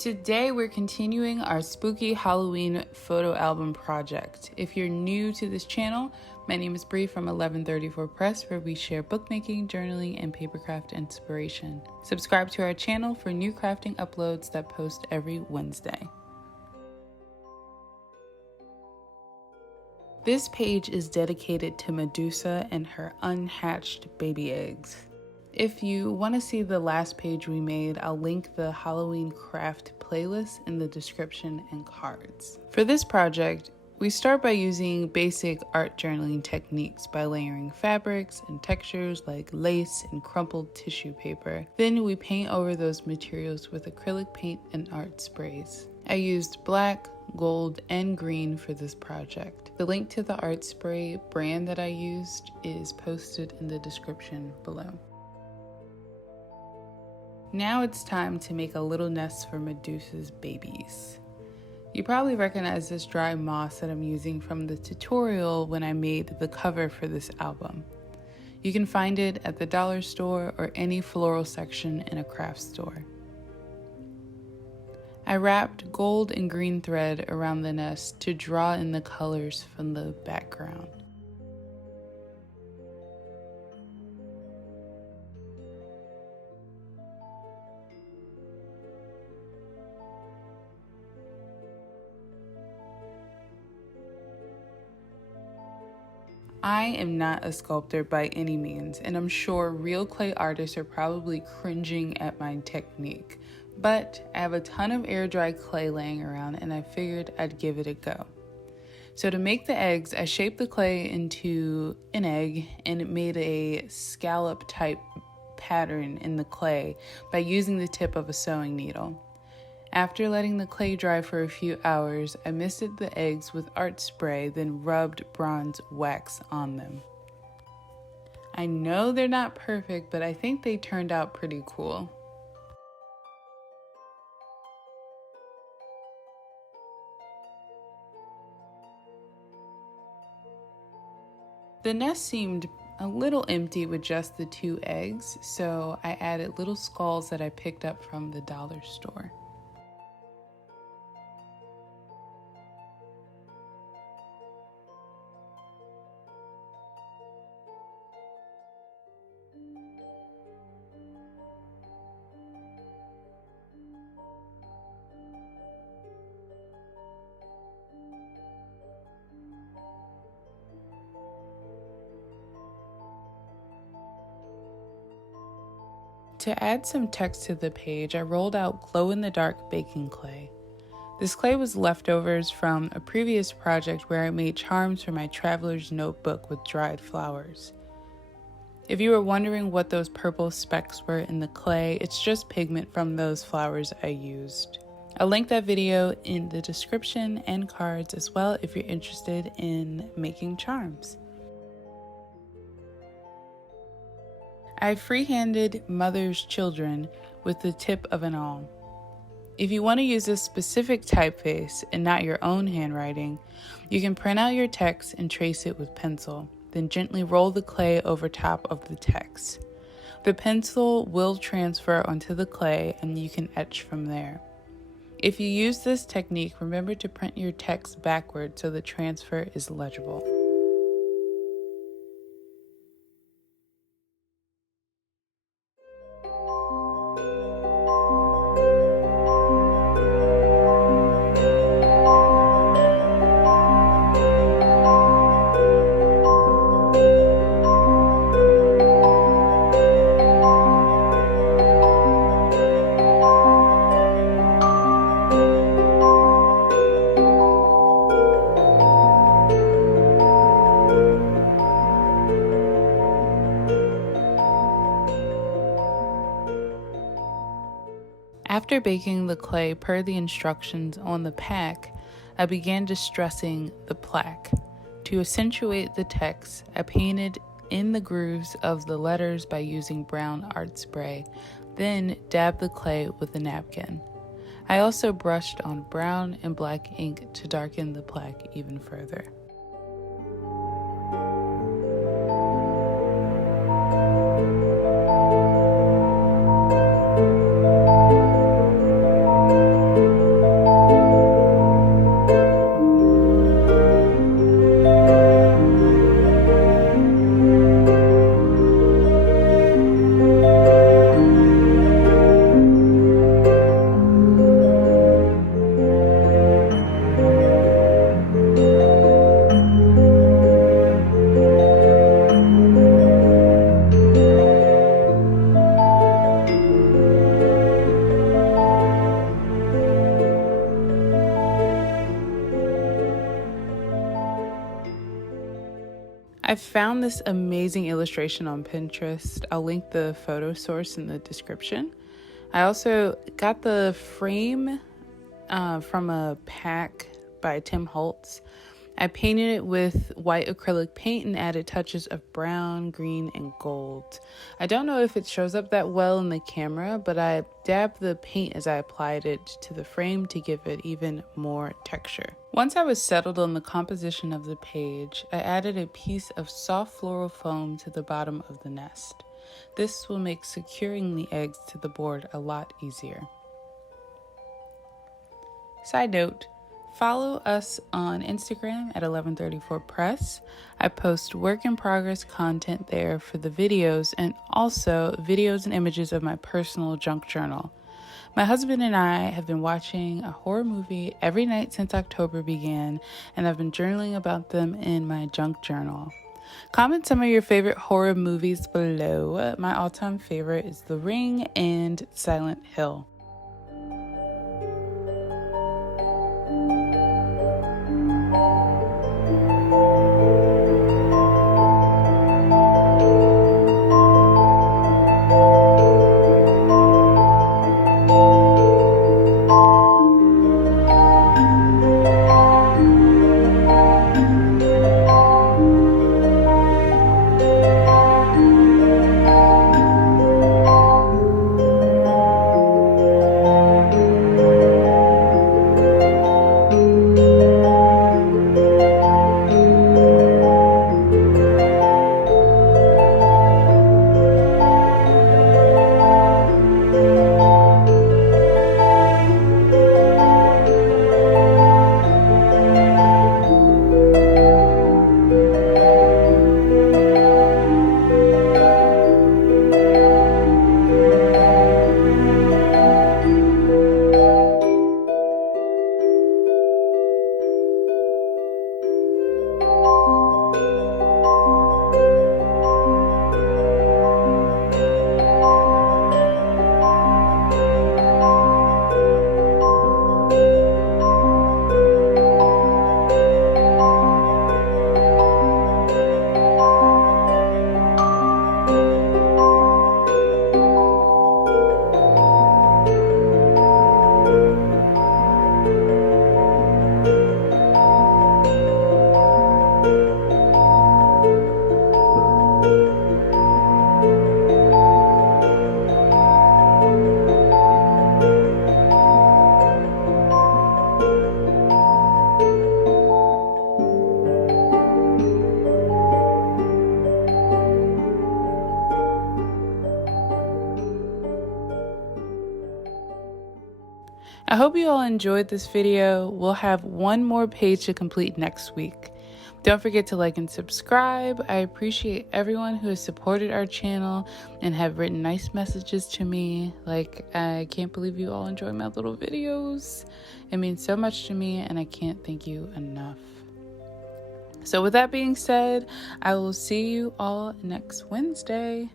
Today we're continuing our spooky Halloween photo album project. If you're new to this channel, my name is Bree from 1134 Press, where we share bookmaking, journaling, and papercraft inspiration. Subscribe to our channel for new crafting uploads that post every Wednesday. This page is dedicated to Medusa and her unhatched baby eggs. If you want to see the last page we made, I'll link the Halloween craft playlist in the description and cards. For this project, we start by using basic art journaling techniques by layering fabrics and textures like lace and crumpled tissue paper. Then we paint over those materials with acrylic paint and art sprays. I used black, gold, and green for this project. The link to the art spray brand that I used is posted in the description below. Now it's time to make a little nest for Medusa's babies. You probably recognize this dry moss that I'm using from the tutorial when I made the cover for this album. You can find it at the dollar store or any floral section in a craft store. I wrapped gold and green thread around the nest to draw in the colors from the background. I am not a sculptor by any means, and I'm sure real clay artists are probably cringing at my technique, but I have a ton of air dry clay laying around and I figured I'd give it a go. So to make the eggs, I shaped the clay into an egg and it made a scallop type pattern in the clay by using the tip of a sewing needle. After letting the clay dry for a few hours, I misted the eggs with art spray, then rubbed bronze wax on them. I know they're not perfect, but I think they turned out pretty cool. The nest seemed a little empty with just the 2 eggs, so I added little skulls that I picked up from the dollar store. To add some text to the page, I rolled out glow-in-the-dark baking clay. This clay was leftovers from a previous project where I made charms for my traveler's notebook with dried flowers. If you were wondering what those purple specks were in the clay, it's just pigment from those flowers I used. I'll link that video in the description and cards as well if you're interested in making charms. I freehanded Mother's Children with the tip of an awl. If you want to use a specific typeface and not your own handwriting, you can print out your text and trace it with pencil, then gently roll the clay over top of the text. The pencil will transfer onto the clay and you can etch from there. If you use this technique, remember to print your text backward so the transfer is legible. After baking the clay per the instructions on the pack, I began distressing the plaque. To accentuate the text, I painted in the grooves of the letters by using brown art spray, then dabbed the clay with a napkin. I also brushed on brown and black ink to darken the plaque even further. I found this amazing illustration on Pinterest. I'll link the photo source in the description. I also got the frame from a pack by Tim Holtz. I painted it with white acrylic paint and added touches of brown, green, and gold. I don't know if it shows up that well in the camera, but I dabbed the paint as I applied it to the frame to give it even more texture. Once I was settled on the composition of the page, I added a piece of soft floral foam to the bottom of the nest. This will make securing the eggs to the board a lot easier. Side note, follow us on Instagram at 1134press. I post work in progress content there for the videos and also videos and images of my personal junk journal. My husband and I have been watching a horror movie every night since October began, and I've been journaling about them in my junk journal. Comment some of your favorite horror movies below. My all-time favorite is The Ring and Silent Hill. I hope you all enjoyed this video. We'll have one more page to complete next week. Don't forget to like and subscribe. I appreciate everyone who has supported our channel and have written nice messages to me. Like, I can't believe you all enjoy my little videos. It means so much to me and I can't thank you enough. So with that being said, I will see you all next Wednesday.